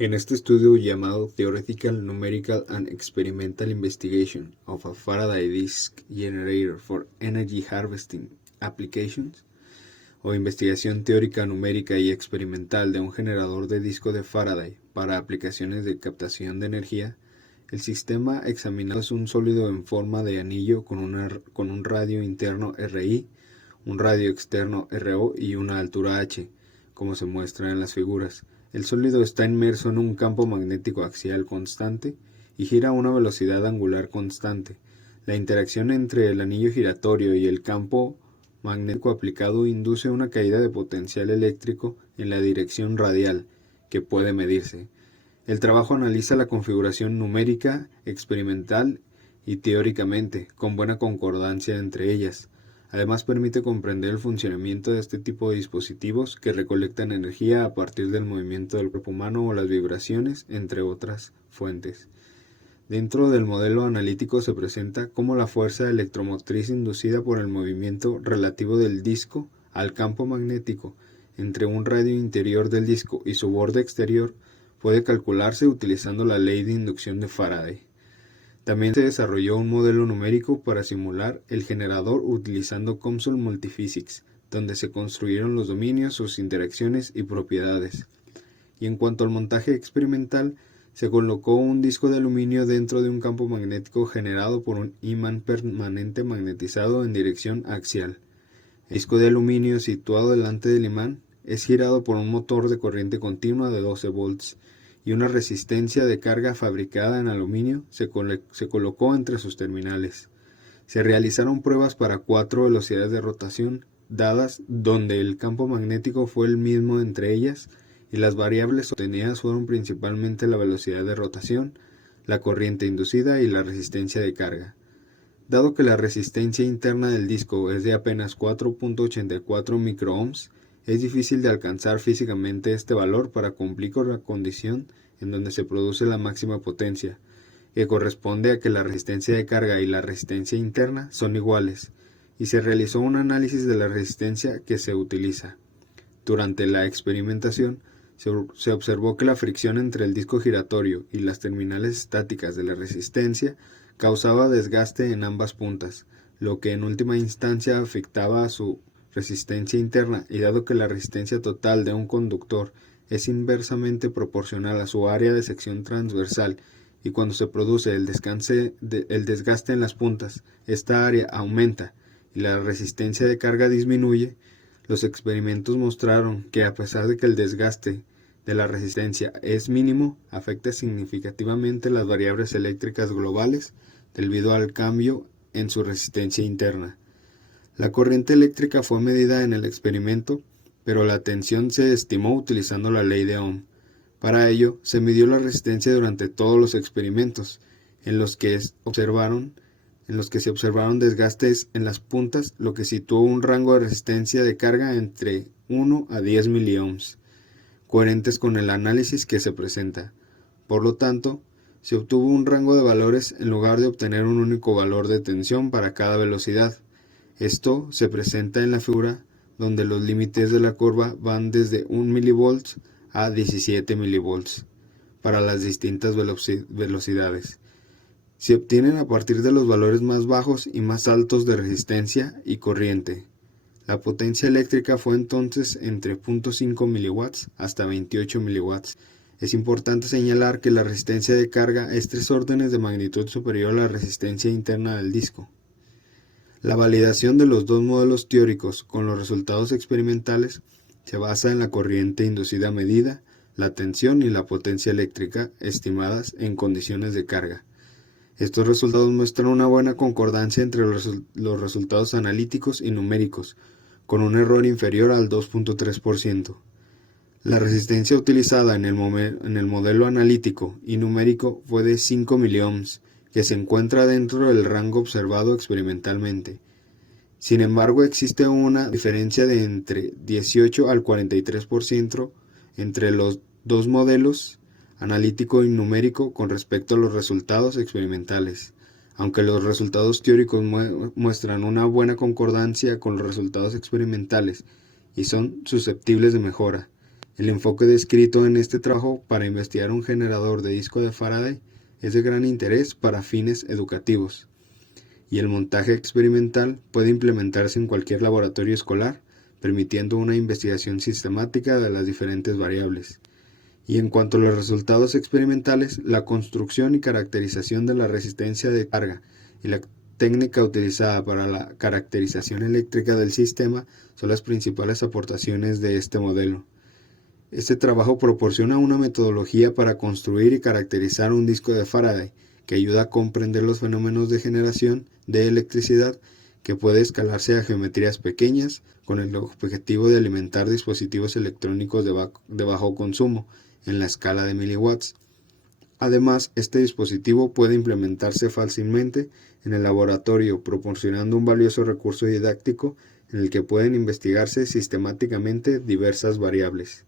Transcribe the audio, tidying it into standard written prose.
En este estudio llamado Theoretical, Numerical and Experimental Investigation of a Faraday Disk Generator for Energy Harvesting Applications, o investigación teórica, numérica y experimental de un generador de disco de Faraday para aplicaciones de captación de energía, el sistema examinado es un sólido en forma de anillo con un radio interno RI, un radio externo RO y una altura H, como se muestra en las figuras. El sólido está inmerso en un campo magnético axial constante y gira a una velocidad angular constante. La interacción entre el anillo giratorio y el campo magnético aplicado induce una caída de potencial eléctrico en la dirección radial, que puede medirse. El trabajo analiza la configuración numérica, experimental y teóricamente, con buena concordancia entre ellas. Además permite comprender el funcionamiento de este tipo de dispositivos que recolectan energía a partir del movimiento del cuerpo humano o las vibraciones, entre otras fuentes. Dentro del modelo analítico se presenta cómo la fuerza electromotriz inducida por el movimiento relativo del disco al campo magnético entre un radio interior del disco y su borde exterior puede calcularse utilizando la ley de inducción de Faraday. También se desarrolló un modelo numérico para simular el generador utilizando COMSOL Multiphysics, donde se construyeron los dominios, sus interacciones y propiedades. Y en cuanto al montaje experimental, se colocó un disco de aluminio dentro de un campo magnético generado por un imán permanente magnetizado en dirección axial. El disco de aluminio situado delante del imán es girado por un motor de corriente continua de 12 volts y una resistencia de carga fabricada en aluminio se colocó entre sus terminales. Se realizaron pruebas para 4 velocidades de rotación dadas donde el campo magnético fue el mismo entre ellas y las variables obtenidas fueron principalmente la velocidad de rotación, la corriente inducida y la resistencia de carga. Dado que la resistencia interna del disco es de apenas 4.84 microohms, es difícil de alcanzar físicamente este valor para cumplir con la condición en donde se produce la máxima potencia, que corresponde a que la resistencia de carga y la resistencia interna son iguales, y se realizó un análisis de la resistencia que se utiliza. Durante la experimentación, se observó que la fricción entre el disco giratorio y las terminales estáticas de la resistencia causaba desgaste en ambas puntas, lo que en última instancia afectaba a su resistencia interna, y dado que la resistencia total de un conductor es inversamente proporcional a su área de sección transversal, y cuando se produce el desgaste en las puntas, esta área aumenta y la resistencia de carga disminuye, los experimentos mostraron que a pesar de que el desgaste de la resistencia es mínimo, afecta significativamente las variables eléctricas globales debido al cambio en su resistencia interna. La corriente eléctrica fue medida en el experimento, pero la tensión se estimó utilizando la ley de Ohm. Para ello, se midió la resistencia durante todos los experimentos, en los que se observaron desgastes en las puntas, lo que situó un rango de resistencia de carga entre 1 a 10 miliohms, coherentes con el análisis que se presenta. Por lo tanto, se obtuvo un rango de valores en lugar de obtener un único valor de tensión para cada velocidad. Esto se presenta en la figura, donde los límites de la curva van desde 1 mV a 17 mV para las distintas velocidades. Se obtienen a partir de los valores más bajos y más altos de resistencia y corriente. La potencia eléctrica fue entonces entre 0.5 mW hasta 28 mW. Es importante señalar que la resistencia de carga es 3 órdenes de magnitud superior a la resistencia interna del disco. La validación de los dos modelos teóricos con los resultados experimentales se basa en la corriente inducida medida, la tensión y la potencia eléctrica estimadas en condiciones de carga. Estos resultados muestran una buena concordancia entre los resultados analíticos y numéricos, con un error inferior al 2.3%. La resistencia utilizada en el modelo analítico y numérico fue de 5 miliohms, que se encuentra dentro del rango observado experimentalmente. Sin embargo, existe una diferencia de entre 18 al 43% entre los dos modelos, analítico y numérico, con respecto a los resultados experimentales. Aunque los resultados teóricos muestran una buena concordancia con los resultados experimentales y son susceptibles de mejora, El enfoque descrito en este trabajo para investigar un generador de disco de Faraday es de gran interés para fines educativos, y el montaje experimental puede implementarse en cualquier laboratorio escolar, permitiendo una investigación sistemática de las diferentes variables. Y en cuanto a los resultados experimentales, la construcción y caracterización de la resistencia de carga y la técnica utilizada para la caracterización eléctrica del sistema son las principales aportaciones de este modelo. Este trabajo proporciona una metodología para construir y caracterizar un disco de Faraday que ayuda a comprender los fenómenos de generación de electricidad que puede escalarse a geometrías pequeñas con el objetivo de alimentar dispositivos electrónicos de bajo consumo en la escala de miliwatts. Además, este dispositivo puede implementarse fácilmente en el laboratorio, proporcionando un valioso recurso didáctico en el que pueden investigarse sistemáticamente diversas variables.